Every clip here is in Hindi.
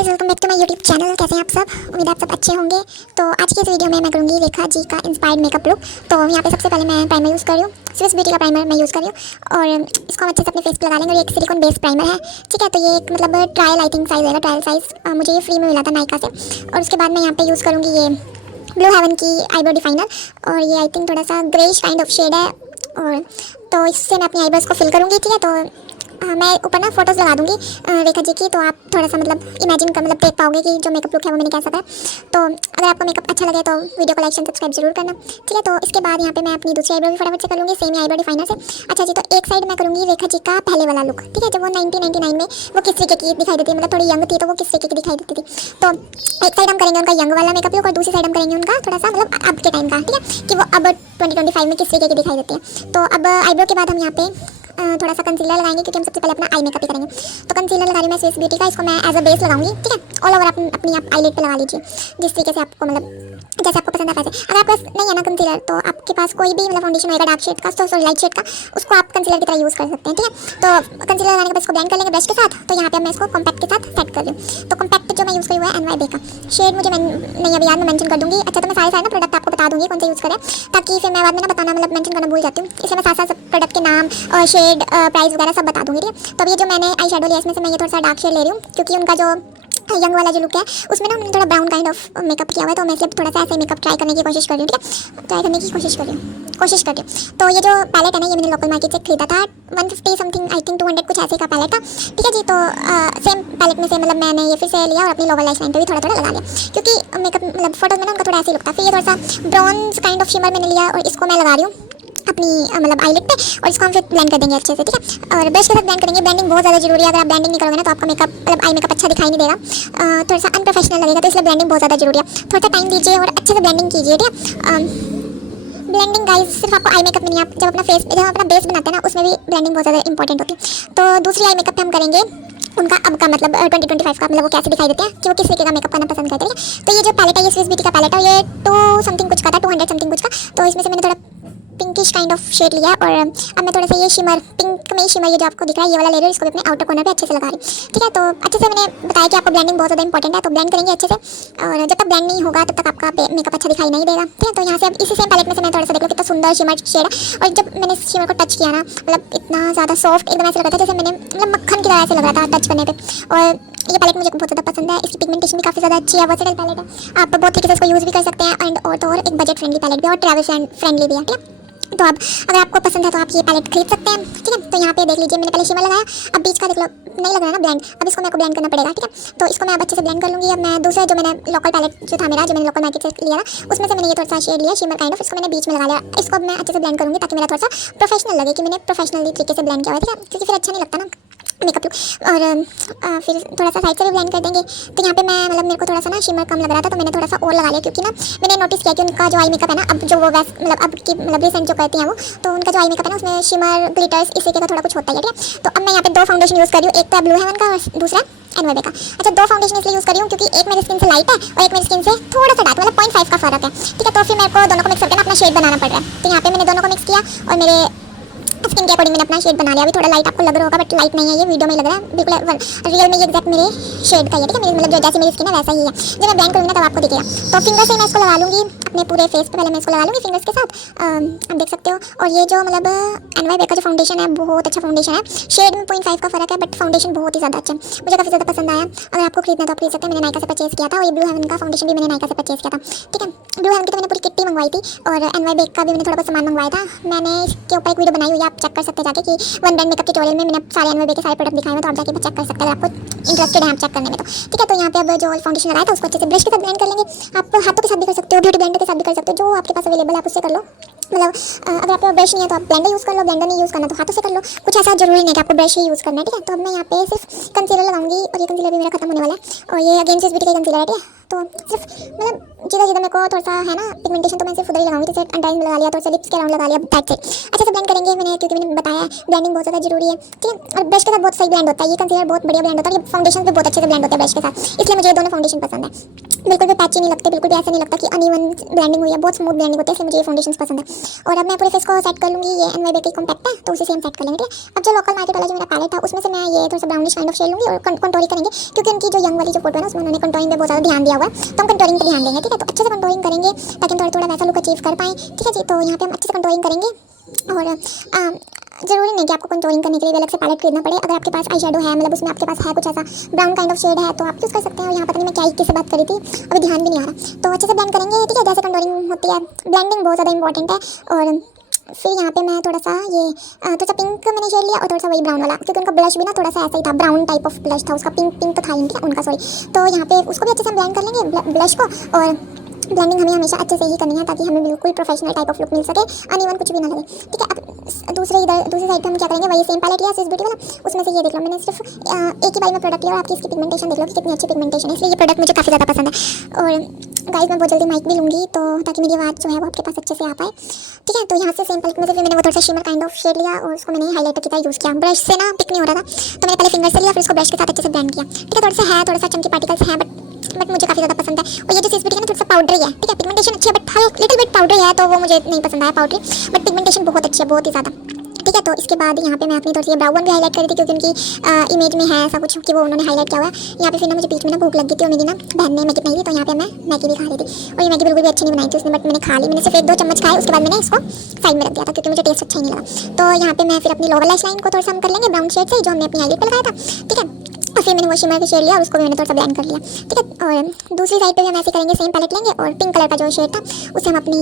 Guys, welcome back to my YouTube channel. कैसे हैं आप सब? उम्मीद है आप सब अच्छे होंगे। तो आज की इस वीडियो में मैं करूँगी रेखा जी का इंस्पायर्ड मेकअप लुक। तो यहाँ पे सबसे पहले मैं प्राइमर यूज़ कर रही हूँ, स्विस ब्यूटी का प्राइमर मैं यूज़ कर रही हूँ और इसको हम अच्छे से अपने फेस पे लगा लेंगे। और ये एक सिलिकॉन बेस्ड प्राइमर है, ठीक है। तो ये एक मतलब ट्रायल आई थिंक साइज़ है, ट्रायल साइज़ मुझे ये फ्री में मिला था नायका से। और उसके बाद मैं यहाँ पे यूज़ करूँगी ये ब्लू हेवन की आईब्रो डिफाइनर, और ये आई थिंक थोड़ा सा ग्रेइश काइंड ऑफ शेड है। और तो इससे मैं अपनी आईब्रोज को फिल करूँगी, ठीक है। तो मैं ऊपर ना फोटोज़ लगा दूँगी रेखा जी की, तो आप थोड़ा सा मतलब इमेजिन कर मतलब देख पाओगे कि जो मेकअप लुक है वो मैंने कैसा है। तो अगर आपको मेकअप अच्छा लगे तो वीडियो को लाइक एंड सब्सक्राइब जरूर करना, ठीक है। तो इसके बाद यहाँ पे मैं अपनी दूसरी आईब्रो भी फटाफट से कर लूँगी, सेम आईब्रो डिफाइनर से। अच्छा जी, तो एक साइड मैं करूँगी रेखा जी का पहले वाला लुक, ठीक है। जब वो 1999 में वो किस तरीके की दिखाई देती है, मतलब थोड़ी यंग थी तो वो किस तरीके की दिखाई देती थी। तो एक साइड हम करेंगे उनका यंग वाला मेकअप लुक और दूसरी साइड हम करेंगे उनका थोड़ा सा मतलब अब के टाइम का, ठीक है, कि वो अब 2025 में किस तरीके की दिखाई देती है। तो अब आईब्रो के बाद हम यहाँ पे थोड़ा सा कंसीलर लगाएंगे, क्योंकि हम सबसे पहले अपना आई मेकअप ही करेंगे। तो कंसीलर लगा रही हूँ मैं स्विस ब्यूटी का, इसको मैं एज अ बेस लगाऊंगी, ठीक है। ऑल ओवर अपनी आप आईलिड पे लगा लीजिए, जिस तरीके से आपको मतलब जैसे आपको पसंद है वैसे। अगर आपके पास नहीं है ना कंसीलर, तो आपके पास कोई भी मतलब फाउंडेशन होगा डार्क शेड का, तो लाइट शेड का, उसको आप कंसीलर की तरह यूज़ कर सकते हैं, ठीक है। तो कंसीलर लगाने के बाद इसको ब्लेंड कर लेंगे ब्रश के साथ। तो यहाँ पे मैं इसको कॉम्पैक्ट के साथ सेट कर रही हूँ। तो कॉम्पैक्ट जो मैं यूज़ करी हुआ है NYB का शेड, मुझे नहीं अभी याद, मैं मेंशन कर दूँगी। अच्छा, तो मैं सारे ना प्रोडक्ट आपको बता दूँगी कौन सा यूज़ करें, ताकि फिर मैं बाद में ना बताना मतलब मेंशन करना भूल जाती हूँ। इसलिए मैं साथ साथ प्रोडक्ट के नाम और शेड प्राइस वगैरह सब बता दूँगी, ठीक है। तो अभी जो मैंने आई शेडो लिया इसमें से मैं ये थोड़ा सा डार्क शेड ले रही हूँ, क्योंकि उनका जो यंग वाला जो लुक है उसमें ना उन्होंने थोड़ा ब्राउन काइंड ऑफ मेकअप किया हुआ है। तो मैं इसलिए थोड़ा सा ऐसे मेकअप ट्राई करने की कोशिश कर रही हूँ, ठीक है। ट्राई करने की कोशिश कर रही हूँ। तो ये जो पैलेट है ना, ये मैंने लोकल मार्केट से खरीदा था, 150 समथिंग आई थिंक 200 कुछ ऐसे का पैलेट था, ठीक है जी। तो सेम पैलेट में से मतलब मैंने ये फिर से लिया और अपनी लोअर लाइश लाइन पे भी थोड़ा थोड़ा लगा लिया, क्योंकि मेकअप मतलब फोटोज में ना उनका थोड़ा ऐसे ही लुक था। फिर ये थोड़ा सा ब्रॉन्ज काइंड ऑफ शिमर मैंने लिया और इसको मैं लगा रही हूँ अपनी मतलब आईलिड पे, और इसको हम फिर ब्लेंड कर देंगे अच्छे से, ठीक है। और ब्रश के साथ ब्लेंड करेंगे। ब्लेंडिंग बहुत ज़्यादा जरूरी है। अगर आप ब्लेंडिंग नहीं करोगे ना तो आपका मेकअप मतलब आई मेकअप अच्छा दिखाई नहीं देगा, थोड़ा सा अनप्रोफेशनल लगेगा। तो इसलिए ब्लेंडिंग बहुत ज़्यादा जरूरी है। थोड़ा सा टाइम दीजिए और अच्छे से ब्लेंडिंग कीजिए, ठीक है। ब्लेंडिंग गाइस सिर्फ आपको आई मेकअप में नहीं, आप जब अपना फेस जब अपना बेस बनाते हैं ना, उसमें भी ब्लेंडिंग बहुत ज़्यादा इंपॉर्टेंट होती है। तो दूसरी आई मेकअप पे हम करेंगे उनका अब का मतलब 2025 का मतलब वो कैसे दिखाई देते हैं, कि वो किस तरीके का मेकअप करना पसंद करते हैं। तो ये जो पैलेट है ये स्विस ब्यूटी का पैलेट है, ये 2 समथिंग कुछ का था, 200 समथिंग कुछ का। तो इसमें से मैंने थोड़ा पिंकिश काइंड ऑफ शेड लिया और अब मैं थोड़ा सा ये शिमर पिंक में शिमर ये जो आपको दिख रहा है ये वाला ले रही हूँ, इसको भी अपने आउटर कॉर्नर पे अच्छे से लगा रही हूँ, ठीक है। तो अच्छे से मैंने बताया कि आपको ब्लेंडिंग बहुत ज़्यादा इंपॉर्टेंट है, तो ब्लेंड करेंगे अच्छे से। और जब तक ब्लेंड नहीं होगा तब तक आपका मेकअप अच्छा दिखाई नहीं देगा, ठीक है। तो यहाँ से अब इसी सेम पैलेट में से मैं थोड़ा सा देख लो कितना सुंदर शिमर शेड है। और जब मैंने शिमर को टच किया ना, मतलब इतना ज़्यादा सॉफ्ट एकदम ऐसे लग रहा था जैसे मैंने मतलब मक्खन की तरह ऐसे लग रहा था टच करने पे। और ये पैलेट मुझे बहुत ज़्यादा पसंद है, इसकी पिगमेंटेशन भी काफ़ी ज़्यादा अच्छी है, वर्सेटाइल पैलेट है। आप बहुत तरीके से इसको यूज़ भी कर सकते हैं एंड और एक बजट फ्रेंडली पैलेट भी और ट्रैवल फ्रेंडली भी है, ठीक है। तो अब अगर आपको पसंद है तो आप ये पैलेट खरीद सकते हैं, ठीक है। तो यहाँ पे देख लीजिए मैंने पहले शिमर लगाया, अब बीच का देख लो नहीं लग रहा है ना ब्लेंड, अब इसको मेरे को ब्लेंड करना पड़ेगा, ठीक है। तो इसको मैं अब अच्छे से ब्लेंड कर लूँगी। अब मैं दूसरा जो मैंने लोकल पैलेट जो था मेरा, जो मैंने लोकल मार्केट से लिया था, उसमें से मैंने ये थोड़ा सा शेड लिया शिमर काइंड ऑफ, इसको मैंने बीच में लगा लिया। इसको अब मैं अच्छे से ब्लेंड करूँगी ताकि मेरा थोड़ा सा प्रोफेशनल लगे कि मैंने प्रोफेशनली तरीके से ब्लेंड किया हुआ है, ठीक है, क्योंकि फिर अच्छा नहीं लगता ना मेकअप लुक। और फिर थोड़ा सा साइड से भी ब्लेंड कर देंगे। तो यहाँ पे मैं मतलब मेरे को थोड़ा सा ना शिमर कम लग रहा था, तो मैंने थोड़ा सा और लगा लिया, क्योंकि ना मैंने नोटिस किया कि उनका जो आई मेकअप है ना, अब जो वो वैसे मतलब अब की मतलब रिसेंट जो करती हैं वो, तो उनका जो आई मेकअप है ना उसमें शिमर ग्लिटर्स इसी का थोड़ा कुछ होता है, ठीक है। तो अब मैं यहाँ पे 2 फाउंडेशन यूज़ कर रही हूँ, एक तो ब्लू हेवन का और दूसरा NYB का। अच्छा, 2 फाउंडेशन इसलिए यूज़ कर रही हूँ क्योंकि एक मेरी स्किन से लाइट है और एक मेरी स्किन से थोड़ा सा डार्क, मतलब 0.5 का फर्क है, ठीक है। तो फिर मेरे को दोनों को मिक्स करके ना अपना शेड बनाना पड़ रहा है। तो यहाँ पे मैंने दोनों को मिक्स किया और मेरे स्किन के अकॉर्डिंग मैंने अपना शेड बना लिया। अभी थोड़ा लाइट आपको लग रहा होगा, बट लाइट नहीं है, ये वीडियो में लग रहा है बिल्कुल रियल में ये एग्जैक्ट मेरे शेड का है, ठीक है। मेरी मतलब जो जैसी मेरी स्किन है वैसा ही है। जब मैं ब्लेंड करूँगी ना तब आपको दिखेगा। तो फिंगर से मैं इसको लगा लूँगी अपने पूरे फेस पे, पहले मैं इसको लगा लूँगी फिंगर्स के साथ, आप देख सकते हो। और ये जो मतलब NYB का जो फाउंडेशन है बहुत अच्छा फाउंडेशन है, शेड में 0.5 का फर्क है, बट फाउंडेशन बहुत ही ज़्यादा अच्छा है, मुझे काफ़ी ज़्यादा पसंद आया। अगर आपको खरीदना तो आप खरीद सकते हैं, मैंने नायका से परचेज किया था। और ये ब्लू हेवन का फाउंडेशन भी मैंने नायका से परचेज किया था, ठीक है। ब्लू हेवन की तो मैंने पूरी किट्टी मंगवाई थी और NYB का भी मैंने थोड़ा बहुत सामान मंगवाया था। मैंने इसके ऊपर एक वीडियो बनाई हुई है, आप चेक कर सकते हैं जाके, कि वन ब्रांड मेकअप ट्यूटोरियल में मैंने सारे NYB के सारे प्रोडक्ट दिखाए हुए, तो आप जाके चेक कर सकते हैं अगर आपको इंटरेस्टेड है आप चेक करने में, तो ठीक है। तो यहाँ पे अब जो फाउंडेशन लगाया था उसको अच्छे से ब्रश के साथ ब्लेंड कर लेंगे। आप हाथों के साथ भी कर सकते हो, ब्यूटी ब्लेंडर के साथ भी कर सकते हो, जो आपके पास अवेलेबल है आप उससे कर लो। मतलब अगर आपके पास ब्रश नहीं है तो आप ब्लेंडर यूज़ कर लो, ब्लेंडर नहीं यूज़ करना तो हाथों से कर लो, कुछ ऐसा जरूरी नहीं है कि आपको ब्रश ही यूज़ करना है, ठीक है। तो अब मैं यहाँ पे सिर्फ कंसीलर लगाऊंगी और ये कंसीलर भी मेरा खत्म होने वाला है और ये अगेन स्विस ब्यूटी का कंसीलर है, ठीक है। तो सिर्फ मतलब जिधर जिधर मेरे को थोड़ा सा है ना पिगमेंटेशन, तो मैं सिर्फ उधर ही लगाऊंगी। तो अंडर आइज में लगा लिया, थोड़ा सा लिप्स के अराउंड लगा लिया, दैट्स इट। अच्छे से ब्लेंड करेंगे मैंने, क्योंकि मैंने बताया ब्लेंडिंग बहुत ज़्यादा जरूरी है, ठीक है। और ब्रश के साथ बहुत सही ब्लेंड होता है, ये कंसीलर बहुत बढ़िया ब्लेंड होता है, और ये फाउंडेशन भी बहुत अच्छे से ब्लेंड होता है ब्रश के साथ, इसलिए मुझे ये दोनों फाउंडेशन पसंद है। बिल्कुल भी पैची नहीं लगते, बिल्कुल भी ऐसा नहीं लगता कि अनइवन ब्लेंडिंग हुई है, बहुत स्मूथ ब्लेंडिंग होती है, इसलिए मुझे ये फाउंडेशन पसंद है। और अब मैं पूरे फेस को सेट कर लूँगी। ये NY बेकरी कॉम्पैक्ट है, तो उसे सेम सेट कर लेंगे, ठीक है। अब जो लोकल मार्केट वाला जो मेरा पैलेट था, उसमें से मैं ये थोड़ा सा ब्राउनिश काइंड ऑफ शेड लूँगी और कंटोरिंग करेंगे, क्योंकि उनकी जो यंग वाली जो फोटो है ना, उसमें उन्होंने कंटोरिंग पे बहुत ज़्यादा ध्यान दिया हुआ है, तो हम कंटोरिंग पर ध्यान देंगे, ठीक है। तो अच्छे से कंटोरिंग करेंगे ताकि हम थोड़ा वैसा लुक अचीव कर पाएँ, ठीक है जी। तो यहाँ पे हम अच्छे से कंटोरिंग करेंगे, और ज़रूरी नहीं कि आपको कंटोरिंग करने के लिए अलग से पैलेट खरीदना पड़े। अगर आपके पास आई शेडो है, मतलब उसमें आपके पास है कुछ ऐसा ब्राउन काइंड ऑफ शेड है, तो आप यूज़ कर सकते हैं। और यहाँ पता नहीं मैं क्या किससे बात करी थी, अभी ध्यान भी नहीं आ रहा। तो अच्छे से ब्लेंड करेंगे, ठीक है, जैसे कंटोरिंग होती है। ब्लेंडिंग बहुत ज़्यादा इंपॉर्टेंट है। और फिर यहाँ पे मैं थोड़ा सा ये थोड़ा सा पिंक मैंने शेड लिया, और थोड़ा सा वही ब्राउन वाला, क्योंकि उनका ब्लश भी ना थोड़ा सा ऐसा ही था, ब्राउन टाइप ऑफ ब्लश था उसका, पिंक तो था ही नहीं उनका, सॉरी। तो यहाँ पे उसको भी अच्छे से ब्लेंड कर लेंगे ब्लश को। और ब्लेंडिंग हमें हमेशा अच्छे से ही करनी है, ताकि हमें बिल्कुल प्रोफेशनल टाइप ऑफ लुक मिल सके, अनइवन कुछ भी ना लगे, ठीक है। अब दूसरी साइड पे हम क्या करेंगे, वही सेम पैलेट लिया स्विस ब्यूटी वाला, उसमें से ये देख लो, मैंने सिर्फ एक ही बार में प्रोडक्ट लिया, और आपकी इसकी पिगमेंटेशन देख लो कि कितनी अच्छी पिगमेंटेशन है, इसलिए ये प्रोडक्ट मुझे काफ़ी ज़्यादा पसंद है। और गाइस मैं बहुत जल्दी माइक भी लूँगी, तो ताकि मेरी आवाज़ जो है वो आपके पास अच्छे से आ पाए, ठीक है। तो यहाँ से सेम पैलेट में से फिर मैंने वो थोड़ा सा शिमर काइंड ऑफ शेड लिया, और उसको मैंने हाईलाइटर की तरह यूज़ किया। ब्रश से ना पिक नहीं हो रहा था, तो मैंने पहले फिंगर से लिया, फिर उसको ब्रश के साथ अच्छे से ब्लेंड किया, ठीक है। थोड़ा सा चमकी पार्टिकल्स हैं, बट मुझे काफ़ी ज़्यादा पसंद है। और ये जो स्विस ब्यूटी है ना, थोड़ा सा पाउडरी है, ठीक है। पिगमेंटेशन अच्छी है, बट लिटिल बिट पाउडरी है, तो वो मुझे नहीं पसंद आया पाउडरी, बट पिगमेंटेशन बहुत अच्छी है, बहुत ही ज़्यादा, ठीक है। तो इसके बाद यहाँ पे मैं अपनी थोड़ी सी ब्राउन भी हाईलाइट कर रही थी, क्योंकि उनकी इमेज में है ऐसा कुछ कि वो उन्होंने हाईलाइट किया हुआ है। यहाँ पे फिर ना मुझे बीच में ना भूख लग गई थी, और मेरी ना बहन ने मैगी बनाई थी, तो यहाँ पे मैं मैगी भी खा रही थी, और ये मैगी बिल्कुल भी अच्छी नहीं बनाई थी उसने, बट मैंने खा ली। मैंने सिर्फ 1-2 चम्मच खाए, उसके बाद मैंने इसको साइड में रख दिया था, क्योंकि मुझे टेस्ट अच्छा ही नहीं लगा। तो यहाँ पे मैं फिर अपनी लोअर लैश लाइन को थोड़ा सा हम कर लेंगे ब्राउन शेड से, जो हमने अपनी हाईलाइट पर लगाया था, ठीक है। और फिर मैंने वो शिमर का शेड लिया, और उसको भी मैंने थोड़ा सा ब्लेंड कर लिया, ठीक है। और दूसरी साइड पे भी हम ऐसे करेंगे, सेम पैलेट लेंगे, और पिंक कलर का जो शेड था उसे हम अपनी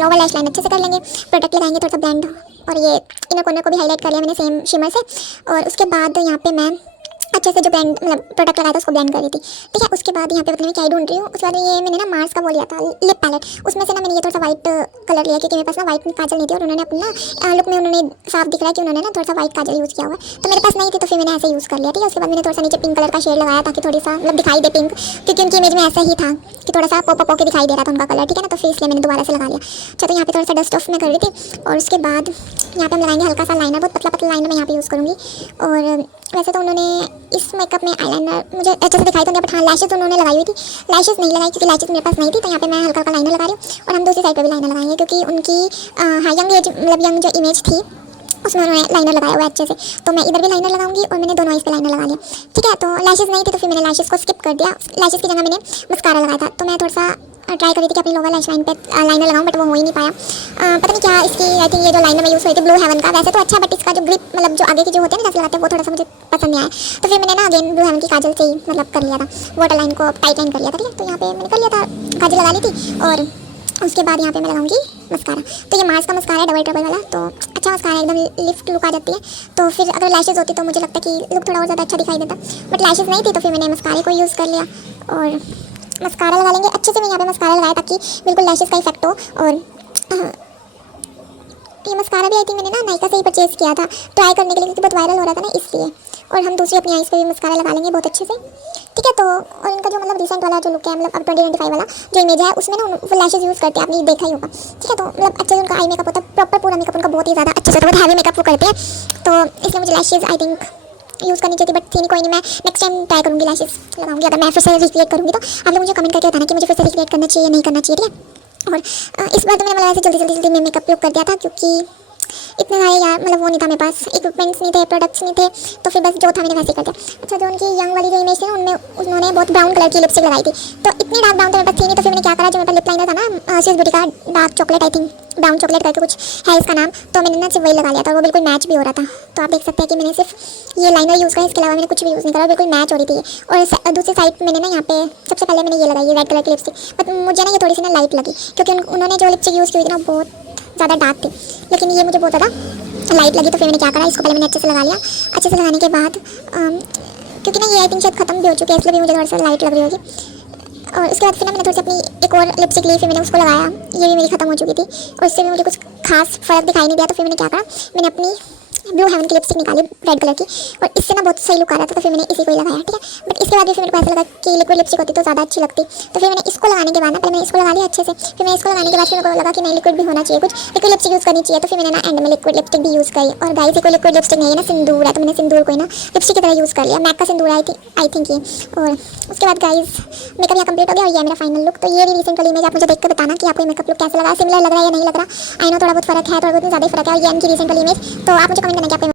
लोअर लैश लाइन अच्छे से कर लेंगे, प्रोडक्ट लगाएंगे थोड़ा सा ब्लेंड, और ये इनर कॉर्नर को भी हाईलाइट कर लिया मैंने सेम शिमर से। और उसके बाद यहाँ पे मैं अच्छे से जो ब्लेंड मतलब प्रोडक्ट लगाया था उसको ब्लेंड कर रही थी, ठीक है। उसके बाद यहाँ पे पता नहीं क्या ढूंढ रही हूँ, उसके बाद ये मैंने ना मार्स का वो लिया था लिप पैलेट, उसमें से ना मैंने ये थोड़ा सा वाइट कलर लिया, क्योंकि मेरे पास ना वाइट काजल नहीं थी, और उन्होंने अपना लुक में उन्होंने साफ दिख रहा है कि उन्होंने ना थोड़ा सा वाइट काजल यूज़ किया हुआ है, तो मेरे पास नहीं थी, तो फिर मैंने ऐसे यूज़ कर लिया, ठीक है। उसके बाद मैंने थोड़ा सा नीचे पिंक कलर का शेड लगाया, ताकि थोड़ी सा मतलब दिखाई दे पिंक, क्योंकि उनकी इमेज में ऐसा ही था कि थोड़ा सा पॉप के दिखाई दे रहा था उनका कलर, ठीक है ना। तो फिर इसलिए मैंने दोबारा से लगा लिया। अच्छा, तो यहाँ पे थोड़ा सा डस्ट ऑफ में कर रही थी। और उसके बाद यहाँ पे हम लगाएंगे हल्का सा लाइनर, बहुत पतला लाइनर मैं यहाँ पे यूज़ करूँगी। और वैसे तो उन्होंने इस मेकअप में आईलाइनर मुझे अच्छे से दिखाई तो नहीं, बट हाँ लैशेज़ उन्होंने लगाई हुई थी, लैशेज़ नहीं लगाई क्योंकि लैशेज़ मेरे पास नहीं थी, तो यहाँ पे मैं हल्का लाइनर लगा रही हूँ। और हम दूसरी साइड पे भी लाइनर लगाएंगे, क्योंकि उनकी हाँ यंग एज मतलब यंग जो इमेज थी उसमें उन्होंने लाइनर लगाया हुआ है अच्छे से, तो मैं इधर भी लाइनर लगाऊंगी, और मैंने दोनों आइज़ पे लाइनर लगा लिया, ठीक है। तो लैशेज़ नहीं थी, तो फिर मैंने लैशेज़ को स्किप कर दिया, लैशेज़ की जगह मैंने मस्कारा लगाया था। तो मैं थोड़ा सा ट्राई करी थी कि अपनी लोअर लैश लाइन पे लाइनर लगाऊं, बट वो हो ही नहीं पाया। पता नहीं क्या इसकी, आई थिंक ये जो लाइनर मैं यूज़ करी थी ब्लू हेवन का, वैसे तो अच्छा, बट इसका जो ग्रिप मतलब जो आगे की जो होते हैं ना जैसे लगाते हैं, वो थोड़ा सा मुझे पसंद नहीं आया। तो फिर मैंने ना अगेन ब्लू हेवन की काजल से ही मतलब कर लिया था, वाटर लाइन को टाइट लाइन कर लिया था, ठीक है। तो यहाँ पे मैंने कर लिया था, काजल लगा ली थी। और उसके बाद यहाँ पे मैं लगाऊंगी मस्कारा। तो ये मार्स का मस्कारा है डबल ट्रबल वाला, तो अच्छा मस्कारा है, एकदम लिफ्ट लुक आ जाती है। तो फिर अगर लैशेज़ होती तो मुझे लगता है कि लुक थोड़ा और ज़्यादा अच्छा दिखाई देता, बट लैशेज़ नहीं थी, तो फिर मैंने मस्कारे को यूज़ कर लिया। और मस्कारा लगा लेंगे अच्छे से, मैं यहाँ पे मस्कारा लगाया ताकि बिल्कुल लैशेज़ का इफेक्ट हो। और ये मस्कारा भी आई थिंक मैंने ना नायका से ही परचेज़ किया था ट्राई करने के लिए, क्योंकि बहुत वायरल हो रहा था ना, इसलिए। और हम दूसरी अपनी आइज़ पे भी मस्कारा लगा लेंगे बहुत अच्छे से, ठीक है। तो और इनका जो मतलब रिसेंट वाला जो लुक है, मतलब अब 2025 वाला जो इमेज है, उसमें ना वो लैशेज़ यूज़ करते हैं, आपने देखा ही होगा, ठीक है। तो मतलब अच्छे से उनका आई मेकअप होता है, प्रॉपर पूरा मेकअप उनका बहुत ही ज़्यादा अच्छे से, बहुत हैवी मेकअप वो करते हैं, तो इसलिए मुझे लैशेज़ आई थिंक यूज़ करनी चाहिए, बट थी नहीं, कोई नहीं, मैं नेक्स्ट टाइम ट्राई करूँगी लैशेज़ लगाऊंगी। अगर मैं फिर से रिक्रिएट करूँगी तो आप लोग मुझे कमेंट करके बताना कि मुझे फिर से रिक्रिएट करना चाहिए या नहीं करना चाहिए, ठीक है। और इस बार तो मैंने मतलब ऐसे जल्दी में मेकअप लुक कर दिया था, क्योंकि इतने सारे यार मतलब वो नहीं था मेरे पास, इक्विपमेंट्स नहीं थे, प्रोडक्ट्स नहीं थे, तो फिर बस जो था मैंने वैसे कर दिया। अच्छा, जो उनकी यंग वाली जो इमेज थी ना, उनमें उन्होंने बहुत ब्राउन कलर की लिपस्टिक लगाई थी, तो इतनी डार्क ब्राउन तो मेरे पास थी नहीं, तो फिर मैंने क्या करा, जो मेरे पास लिप लाइनर था ना स्विस ब्यूटी का dark chocolate, I think brown chocolate करके कुछ है इसका नाम, तो मैंने ना सिर्फ वही लगा लिया था, वो बिल्कुल मैच भी हो रहा था। तो आप देख सकते हैं कि मैंने सिर्फ ये लाइनर यूज़ करा, इसके अलावा मैंने कुछ भी यूज़ नहीं करा, बिल्कुल मैच हो रही थी। और दूसरी साइड मैंने ना यहाँ पे सबसे पहले मैंने ये लगाई रेड कलर की लिपस्टिक, बट मुझे ना ये थोड़ी सी ना लाइट लगी, क्योंकि उन्होंने जो लिपस्टिक यूज़ की हुई थी ना बहुत ज़्यादा डार्क थी, लेकिन ये मुझे बहुत ज़्यादा लाइट लगी। तो फिर मैंने क्या करा, इसको पहले मैंने अच्छे से लगा लिया। अच्छे से लगाने के बाद क्योंकि ना ये आई थिंक शायद खत्म भी हो चुकी है, इसलिए भी मुझे थोड़ा सा लाइट लग रही होगी। और उसके बाद फिर ना मैंने थोड़ी सी अपनी एक और लिपस्टिक ली, फिर मैंने उसको लगाया, ये भी मेरी खत्म हो चुकी थी, और उससे भी मुझे कुछ खास फ़र्क दिखाई नहीं दिया। तो फिर मैंने क्या करा, मैंने अपनी ब्लू हेवन की लिपस्टिक निकाली रेड कलर की, और इससे ना बहुत सही लुक आ रहा था, तो फिर मैंने इसी को ही लगाया, ठीक है। बट इसके बाद भी फिर मेरे को ऐसा लगा कि लिक्विड लिपस्टिक होती तो ज़्यादा अच्छी लगती, तो फिर मैंने इसको लगाने के बाद ना, पहले मैंने इसको लगा लिया अच्छे से, फिर मैंने इसको लगाने के बाद फिर मेरे को लगा कि नहीं लिक्विड भी होना चाहिए, कुछ लिक्विड लिपस्टिक यूज़ करनी चाहिए, तो फिर मैंने ना एंड में लिक्विड लिपस्टिक भी यूज़ करी। और गाइस, कोई लिक्विड लिपस्टिक नहीं है ना, सिंदूर है, तो मैंने सिंदूर को ही ना लिपस्टिक की तरह यूज़ कर लिया, मैक का सिंदूर आई थिंक ये। और उसके बाद गाइस मेकअप यहाँ कंप्लीट हो गया, और ये है मेरा फाइनल लुक। तो ये भी रिसेंट वाली इमेज आप मुझे देख कर बताना कि आपको मेकअप लुक कैसा लगा, सिमिलर लग रहा है या नहीं लग रहा। आई नो थोड़ा बहुत फर्क है, थोड़ा बहुत ज़्यादा फर्क है, और ये इनकी रिसेंट वाली इमेज, तो आप मुझे कमेंट करना कि आपको